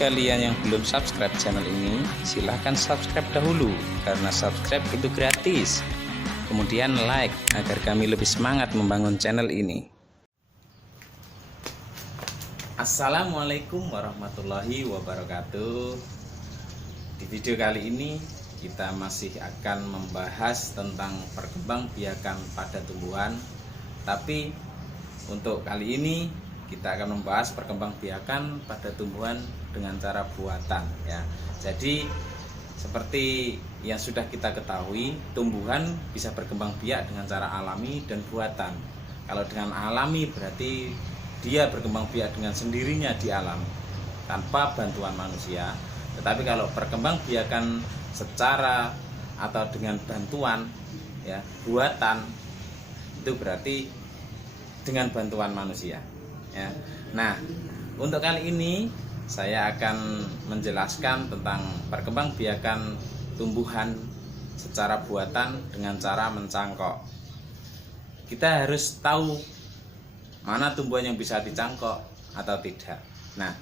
kalian yang belum subscribe channel ini, silahkan subscribe dahulu karena subscribe itu gratis. Kemudian like agar kami lebih semangat membangun channel ini. Assalamualaikum warahmatullahi wabarakatuh. Di video kali ini kita masih akan membahas tentang perkembangbiakan pada tumbuhan. Tapi untuk kali ini kita akan membahas perkembangbiakan pada tumbuhan dengan cara buatan ya. Jadi seperti yang sudah kita ketahui, tumbuhan bisa berkembang biak dengan cara alami dan buatan. Kalau dengan alami berarti dia berkembang biak dengan sendirinya di alam tanpa bantuan manusia. Tetapi kalau perkembangbiakan secara atau dengan bantuan ya, buatan, itu berarti dengan bantuan manusia ya. Nah, untuk kali ini saya akan menjelaskan tentang perkembangbiakan tumbuhan secara buatan dengan cara mencangkok. Kita harus tahu mana tumbuhan yang bisa dicangkok atau tidak. Nah,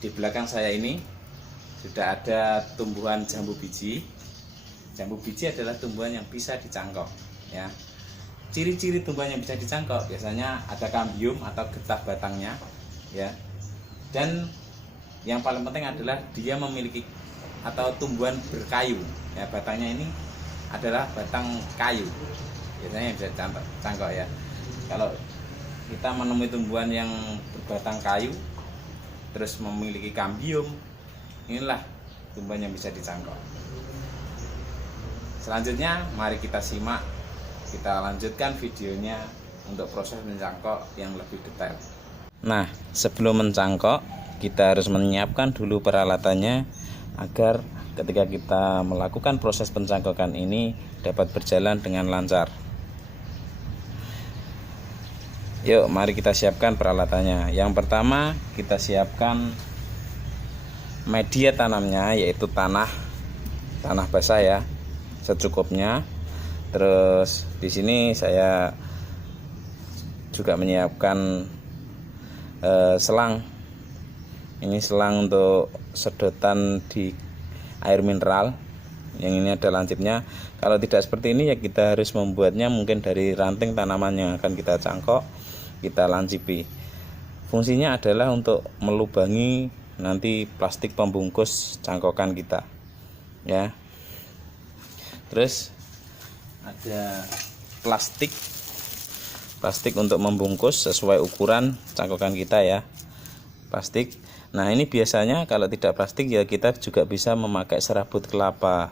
di belakang saya ini sudah ada tumbuhan jambu biji. Jambu biji adalah tumbuhan yang bisa dicangkok ya. Ciri-ciri tumbuhan yang bisa dicangkok biasanya ada kambium atau getah batangnya ya. Dan yang paling penting adalah dia memiliki atau tumbuhan berkayu ya. Batangnya ini adalah batang kayu biasanya yang bisa cangkok ya. Kalau kita menemui tumbuhan yang berbatang kayu terus memiliki kambium, inilah tumbuhan yang bisa dicangkok. Selanjutnya mari kita simak, kita lanjutkan videonya untuk proses mencangkok yang lebih detail. Nah, sebelum mencangkok kita harus menyiapkan dulu peralatannya agar ketika kita melakukan proses pencangkokan ini dapat berjalan dengan lancar. Yuk, mari kita siapkan peralatannya. Yang pertama, kita siapkan media tanamnya, yaitu tanah basah ya, secukupnya. Terus di sini saya juga menyiapkan selang. Ini selang untuk sedotan di air mineral. Yang ini ada lancipnya. Kalau tidak seperti ini ya kita harus membuatnya mungkin dari ranting tanaman yang akan kita cangkok, kita lancipi. Fungsinya adalah untuk melubangi nanti plastik pembungkus cangkokan kita. Ya. Terus ada plastik untuk membungkus sesuai ukuran cangkokan kita ya. Plastik. Nah, ini biasanya kalau tidak plastik ya kita juga bisa memakai serabut kelapa.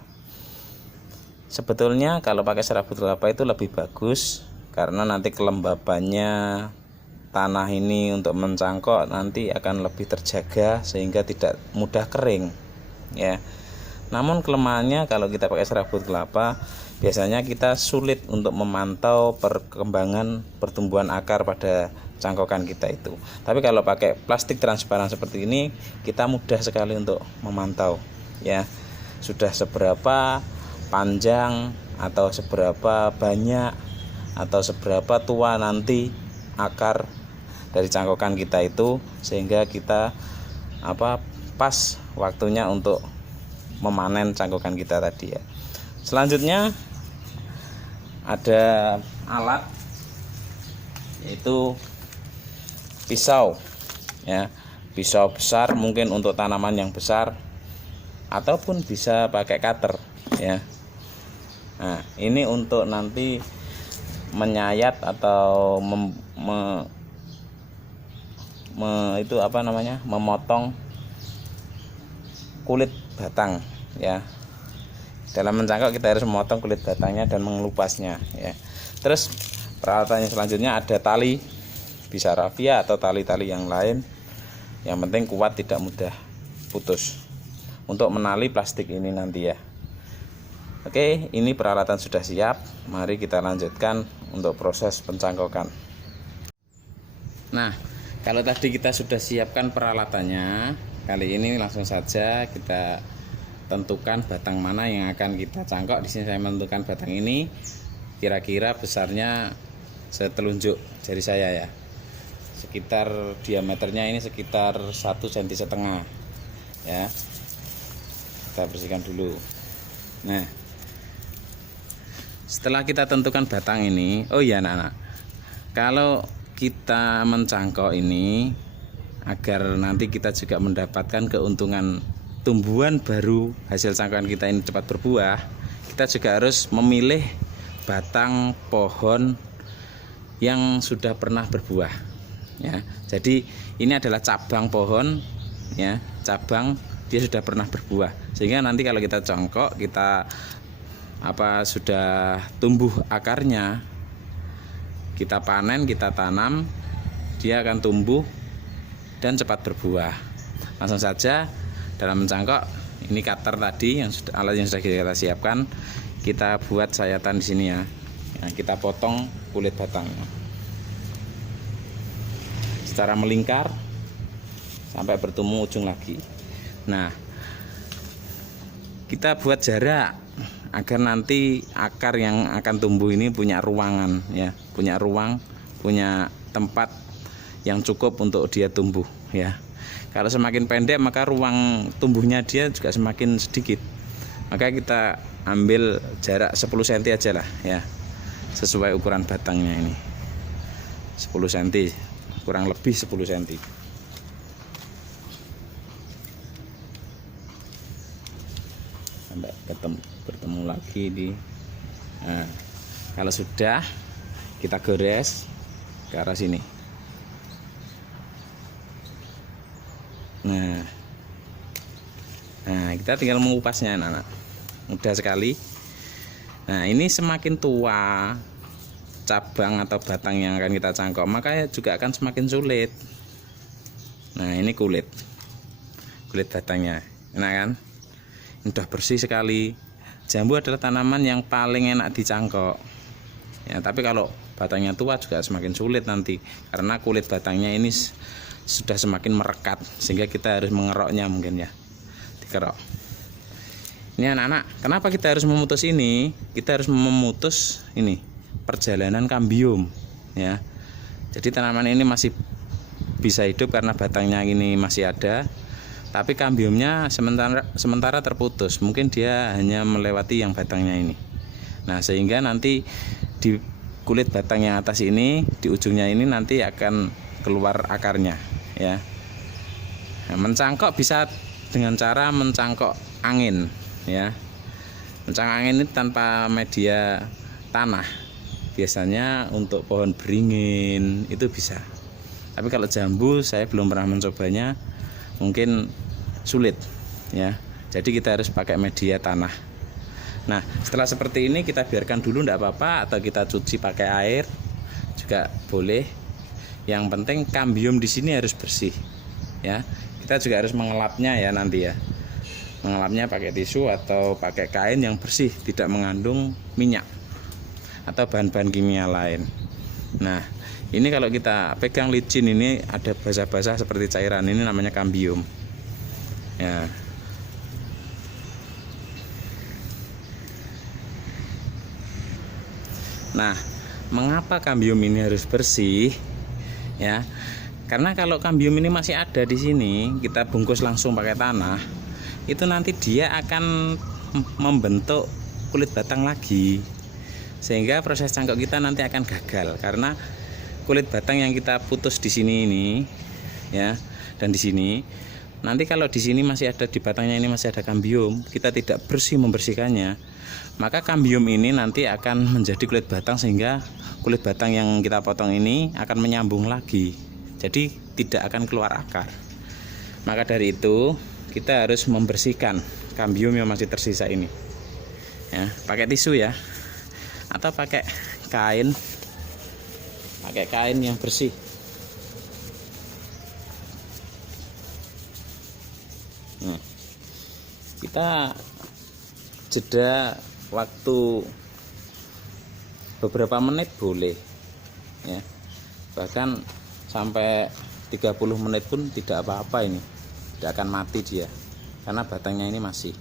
Sebetulnya kalau pakai serabut kelapa itu lebih bagus karena nanti kelembabannya tanah ini untuk mencangkok nanti akan lebih terjaga sehingga tidak mudah kering ya. Namun kelemahannya kalau kita pakai serabut kelapa biasanya kita sulit untuk memantau perkembangan pertumbuhan akar pada cangkokan kita itu. Tapi kalau pakai plastik transparan seperti ini kita mudah sekali untuk memantau ya, sudah seberapa panjang atau seberapa banyak atau seberapa tua nanti akar dari cangkokan kita itu, sehingga kita pas waktunya untuk memanen cangkokan kita tadi ya. Selanjutnya ada alat yaitu pisau ya, pisau besar mungkin untuk tanaman yang besar ataupun bisa pakai cutter ya. Nah, ini untuk nanti menyayat atau memotong kulit batang ya. Dalam mencangkok kita harus memotong kulit batangnya dan mengelupasnya ya. Terus peralatannya selanjutnya ada tali, bisa rafia atau tali-tali yang lain. Yang penting kuat, tidak mudah putus untuk menali plastik ini nanti ya. Oke, ini peralatan sudah siap. Mari kita lanjutkan untuk proses pencangkokan. Nah, kalau tadi kita sudah siapkan peralatannya, kali ini langsung saja kita tentukan batang mana yang akan kita cangkok. Di sini saya menentukan batang ini kira-kira besarnya setelunjuk jari saya ya. Sekitar diameternya ini sekitar 1,5 cm. ya. Kita bersihkan dulu. Nah, setelah kita tentukan batang ini, oh iya anak-anak, kalau kita mencangkok ini agar nanti kita juga mendapatkan keuntungan tumbuhan baru, hasil cangkokan kita ini cepat berbuah, kita juga harus memilih batang pohon yang sudah pernah berbuah ya. Jadi ini adalah cabang pohon ya, cabang dia sudah pernah berbuah, sehingga nanti kalau kita congkok, kita sudah tumbuh akarnya, kita panen, kita tanam, dia akan tumbuh dan cepat berbuah. Langsung saja dalam mencangkok, ini cutter tadi yang alat yang sudah kita siapkan, kita buat sayatan di sini ya. Nah, kita potong kulit batangnya secara melingkar sampai bertemu ujung lagi. Nah, kita buat jarak agar nanti akar yang akan tumbuh ini punya ruangan ya, punya ruang, punya tempat yang cukup untuk dia tumbuh ya. Kalau semakin pendek maka ruang tumbuhnya dia juga semakin sedikit. Maka kita ambil jarak 10 cm aja lah ya, sesuai ukuran batangnya ini 10 cm, kurang lebih 10 cm. Sampai bertemu lagi di kalau sudah, kita gores ke arah sini. Nah, kita tinggal mengupasnya anak-anak, mudah sekali. Nah, ini semakin tua cabang atau batang yang akan kita cangkok, maka juga akan semakin sulit. Nah, ini kulit batangnya, enak kan? Sudah bersih sekali. Jambu adalah tanaman yang paling enak dicangkok ya, tapi kalau batangnya tua juga semakin sulit nanti, karena kulit batangnya ini sudah semakin merekat, sehingga kita harus mengeroknya mungkin ya, dikerok. Ini anak-anak, kenapa kita harus memutus ini? Kita harus memutus ini perjalanan kambium ya. Jadi tanaman ini masih bisa hidup karena batangnya ini masih ada, tapi kambiumnya sementara terputus, mungkin dia hanya melewati yang batangnya ini. Nah, sehingga nanti di kulit batang yang atas ini, di ujungnya ini nanti akan keluar akarnya ya. Nah, mencangkok bisa dengan cara mencangkok angin ya. Mencangkok angin ini tanpa media tanah, biasanya untuk pohon beringin itu bisa. Tapi kalau jambu saya belum pernah mencobanya, mungkin sulit ya. Jadi kita harus pakai media tanah. Nah, setelah seperti ini kita biarkan dulu, tidak apa-apa, atau kita cuci pakai air juga boleh. Yang penting kambium di sini harus bersih ya. Kita juga harus mengelapnya ya nanti ya. Mengelapnya pakai tisu atau pakai kain yang bersih, tidak mengandung minyak atau bahan-bahan kimia lain. Nah, ini kalau kita pegang licin ini ada basah-basah seperti cairan, ini namanya kambium ya. Nah, mengapa kambium ini harus bersih ya? Karena kalau kambium ini masih ada di sini, kita bungkus langsung pakai tanah, itu nanti dia akan membentuk kulit batang lagi, sehingga proses cangkok kita nanti akan gagal, karena kulit batang yang kita putus di sini ini ya, dan di sini nanti kalau di sini masih ada, di batangnya ini masih ada kambium, kita tidak membersihkannya, maka kambium ini nanti akan menjadi kulit batang, sehingga kulit batang yang kita potong ini akan menyambung lagi, jadi tidak akan keluar akar. Maka dari itu kita harus membersihkan kambium yang masih tersisa ini ya, pakai tisu ya, atau pakai kain yang bersih. Nah, kita jeda waktu beberapa menit boleh ya, bahkan sampai 30 menit pun tidak apa-apa, ini tidak akan mati dia karena batangnya ini masih.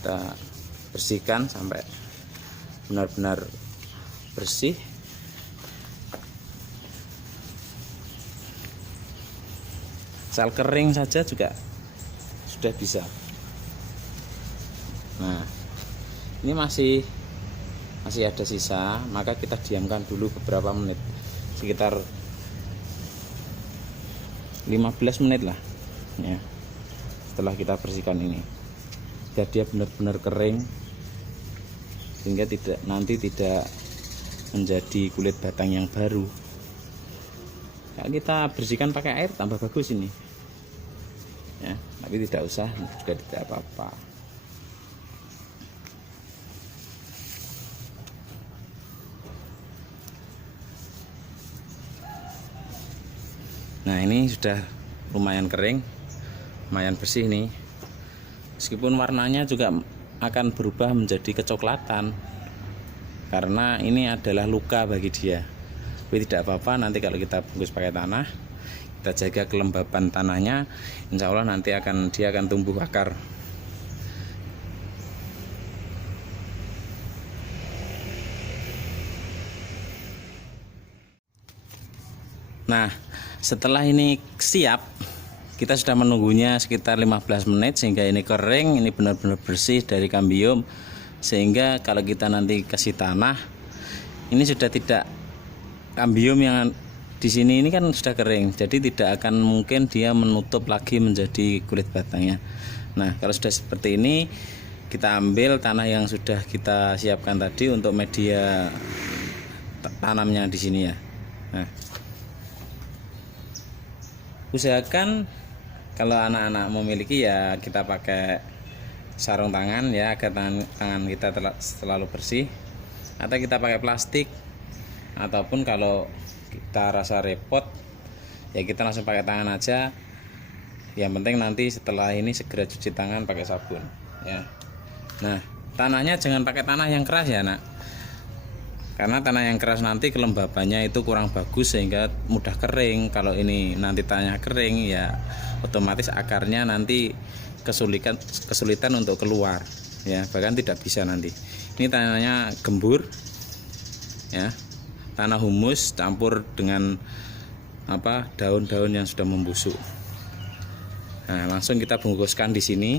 Kita bersihkan sampai benar-benar bersih. asal kering saja juga sudah bisa. Nah, ini masih ada sisa, maka kita diamkan dulu beberapa menit, sekitar 15 menit lah ya. Setelah kita bersihkan ini, biar dia benar-benar kering, sehingga nanti tidak menjadi kulit batang yang baru. Kalau kita bersihkan pakai air tambah bagus ini ya, tapi tidak usah juga tidak apa-apa. Nah, ini sudah lumayan kering, lumayan bersih nih. Meskipun warnanya juga akan berubah menjadi kecoklatan karena ini adalah luka bagi dia. Tapi tidak apa-apa, nanti kalau kita bungkus pakai tanah, kita jaga kelembapan tanahnya, insya Allah nanti dia akan tumbuh akar. Nah, setelah ini siap, kita sudah menunggunya sekitar 15 menit sehingga ini kering, ini benar-benar bersih dari kambium, sehingga kalau kita nanti kasih tanah, ini sudah tidak, kambium yang di sini ini kan sudah kering, jadi tidak akan mungkin dia menutup lagi menjadi kulit batangnya. Nah, kalau sudah seperti ini, kita ambil tanah yang sudah kita siapkan tadi untuk media tanamnya di sini ya. Nah, usahakan kalau anak-anak memiliki ya kita pakai sarung tangan ya, agar tangan kita selalu bersih, atau kita pakai plastik, ataupun kalau kita rasa repot ya kita langsung pakai tangan aja. Yang penting nanti setelah ini segera cuci tangan pakai sabun ya. Nah, tanahnya jangan pakai tanah yang keras ya nak, karena tanah yang keras nanti kelembabannya itu kurang bagus sehingga mudah kering. Kalau ini nanti tanahnya kering ya otomatis akarnya nanti kesulitan untuk keluar ya, bahkan tidak bisa nanti. Ini tanahnya gembur ya, tanah humus campur dengan daun-daun yang sudah membusuk. Nah, langsung kita bungkuskan di sini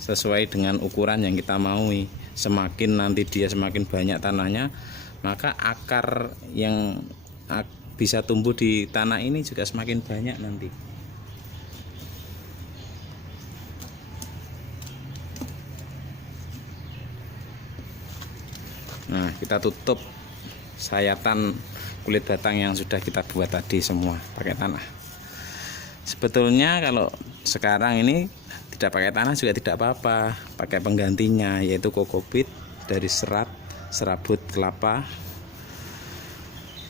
sesuai dengan ukuran yang kita maui. Semakin nanti dia semakin banyak tanahnya, maka akar yang bisa tumbuh di tanah ini juga semakin banyak nanti. Nah, kita tutup sayatan kulit batang yang sudah kita buat tadi semua pakai tanah. Sebetulnya kalau sekarang ini tidak pakai tanah juga tidak apa-apa, pakai penggantinya yaitu kokopit dari serabut kelapa,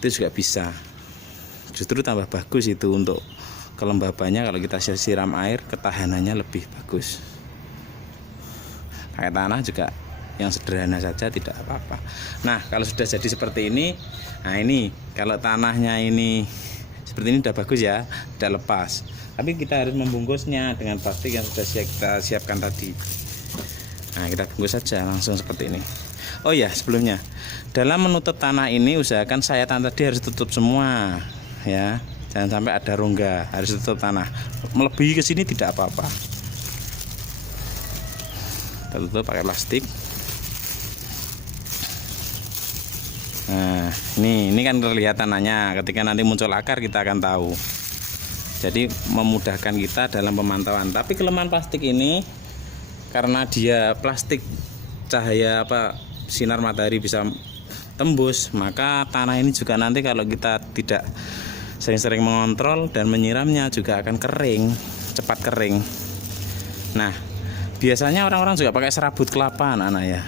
itu juga bisa. Justru tambah bagus itu untuk kelembabannya. Kalau kita siram air, ketahanannya lebih bagus. Pakai tanah juga yang sederhana saja tidak apa-apa. Nah, kalau sudah jadi seperti ini, nah ini kalau tanahnya ini seperti ini udah bagus ya, tidak lepas. Tapi kita harus membungkusnya dengan plastik yang sudah kita siapkan tadi. Nah, kita bungkus saja langsung seperti ini. Oh ya, sebelumnya dalam menutup tanah ini usahakan sayatan tadi harus tutup semua ya, jangan sampai ada rongga, harus tutup tanah. Melebihi ke sini tidak apa-apa. Kita tutup pakai plastik. Nah, ini kan kelihatan tanahnya. Ketika nanti muncul akar kita akan tahu. Jadi memudahkan kita dalam pemantauan. Tapi kelemahan plastik ini karena dia plastik cahaya sinar matahari bisa tembus, maka tanah ini juga nanti kalau kita tidak sering-sering mengontrol dan menyiramnya juga akan kering, cepat kering. Nah, biasanya orang-orang juga pakai serabut kelapa anak-anak ya.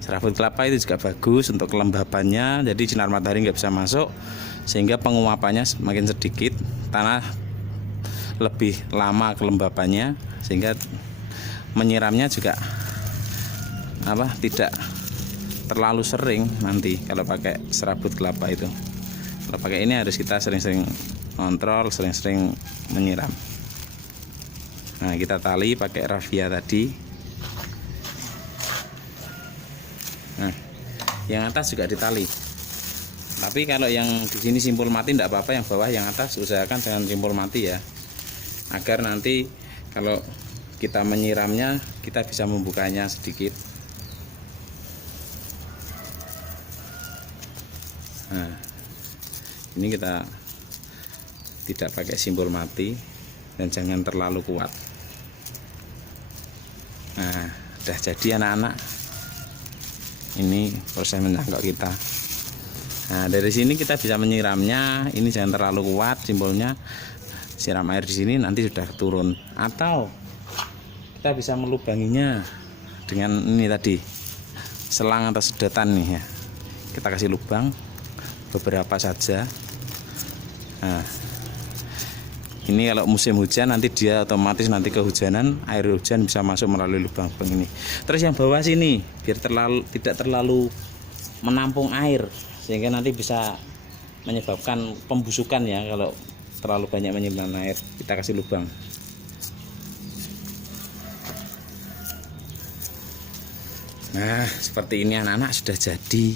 Serabut kelapa itu juga bagus untuk kelembabannya, jadi sinar matahari nggak bisa masuk sehingga penguapannya semakin sedikit, tanah lebih lama kelembabannya, sehingga menyiramnya juga tidak terlalu sering nanti kalau pakai serabut kelapa itu. Kalau pakai ini harus kita sering-sering kontrol, sering-sering menyiram. Nah, kita tali pakai raffia tadi. Nah, yang atas juga ditali. Tapi kalau yang di sini simpul mati tidak apa-apa, yang bawah yang atas usahakan jangan simpul mati ya, agar nanti kalau kita menyiramnya kita bisa membukanya sedikit. Nah, ini kita tidak pakai simpul mati dan jangan terlalu kuat. Nah, udah jadi anak-anak. Ini proses mencangkok kita. Nah, dari sini kita bisa menyiramnya. Ini jangan terlalu kuat simpulnya. Siram air di sini nanti sudah turun. Atau kita bisa melubanginya dengan ini tadi, selang atau sedotan nih ya. Kita kasih lubang beberapa saja. Nah, ini kalau musim hujan nanti dia otomatis nanti kehujanan, air hujan bisa masuk melalui lubang-lubang ini. Terus yang bawah sini biar tidak terlalu menampung air, sehingga nanti bisa menyebabkan pembusukan ya. Kalau terlalu banyak menyimpan air, kita kasih lubang. Nah, seperti ini anak-anak sudah jadi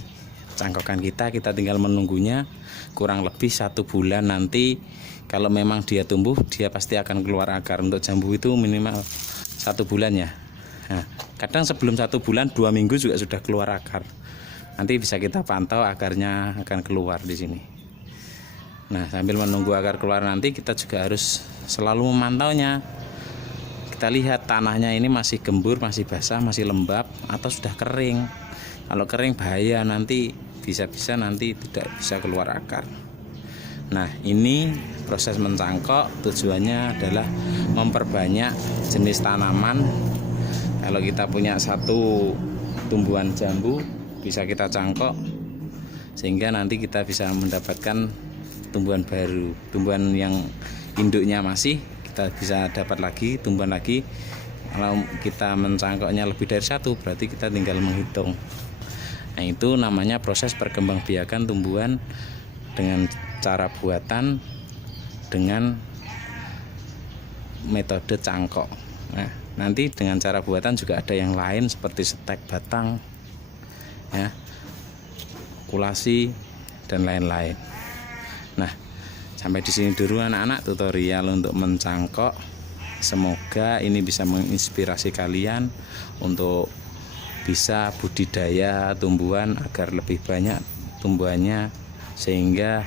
cangkokan kita. Kita tinggal menunggunya kurang lebih 1 bulan. Nanti kalau memang dia tumbuh, dia pasti akan keluar akar. Untuk jambu itu minimal 1 bulan ya. Nah, kadang sebelum 1 bulan 2 minggu juga sudah keluar akar. Nanti bisa kita pantau akarnya akan keluar di sini. Nah, sambil menunggu akar keluar nanti kita juga harus selalu memantaunya. Kita lihat tanahnya ini masih gembur, masih basah, masih lembab, atau sudah kering. Kalau kering bahaya, nanti bisa-bisa nanti tidak bisa keluar akar. Nah, ini proses mencangkok tujuannya adalah memperbanyak jenis tanaman. Kalau kita punya satu tumbuhan jambu, bisa kita cangkok sehingga nanti kita bisa mendapatkan tumbuhan baru, tumbuhan yang induknya masih kita bisa dapat lagi tumbuhan lagi. Kalau kita mencangkoknya lebih dari 1, berarti kita tinggal menghitung. Nah, itu namanya proses perkembangbiakan tumbuhan dengan cara buatan dengan metode cangkok. Nah, nanti dengan cara buatan juga ada yang lain seperti stek batang ya, kulasi dan lain-lain. Nah, sampai di sini dulu anak-anak tutorial untuk mencangkok. Semoga ini bisa menginspirasi kalian untuk bisa budidaya tumbuhan agar lebih banyak tumbuhannya, sehingga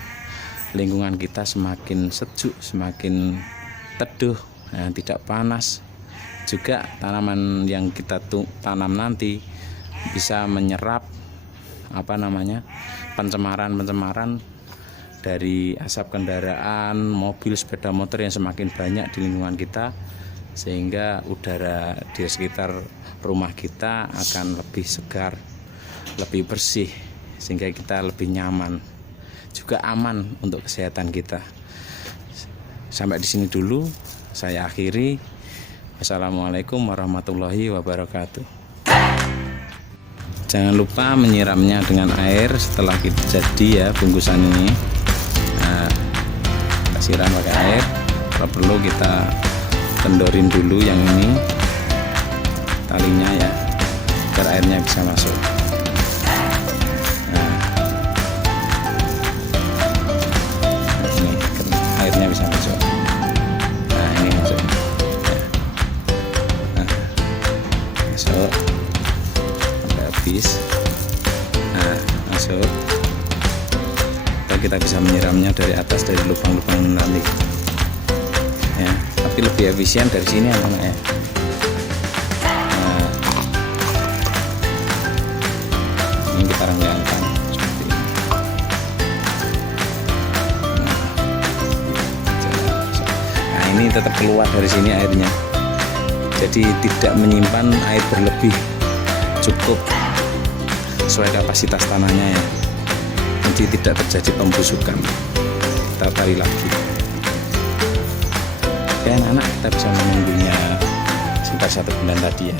lingkungan kita semakin sejuk, semakin teduh, tidak panas. Juga tanaman yang kita tanam nanti bisa menyerap pencemaran dari asap kendaraan, mobil, sepeda motor yang semakin banyak di lingkungan kita, sehingga udara di sekitar rumah kita akan lebih segar, lebih bersih, sehingga kita lebih nyaman, juga aman untuk kesehatan kita. Sampai di sini dulu saya akhiri. Wassalamualaikum warahmatullahi wabarakatuh. Jangan lupa menyiramnya dengan air setelah kita jadi ya bungkusan ini. Nah, kita siram pakai air. Kalau perlu kita kendorin dulu yang ini talinya ya, agar airnya bisa masuk. Nah, ini airnya bisa masuk. Nah, ini masuk ya. Nah, masuk sampai habis. Nah, masuk. Kita bisa menyiramnya dari atas, dari lubang-lubang nanti ya, tapi lebih efisien dari sini anak-anak ya. Nah, ini kita renggangkan seperti ini. Nah, ini tetap keluar dari sini airnya, jadi tidak menyimpan air berlebih, cukup sesuai kapasitas tanahnya ya. Jadi tidak terjadi pembusukan. Kita tarik lagi. Oke anak-anak, kita bisa menunggunya sekitar 1 bulan tadi ya.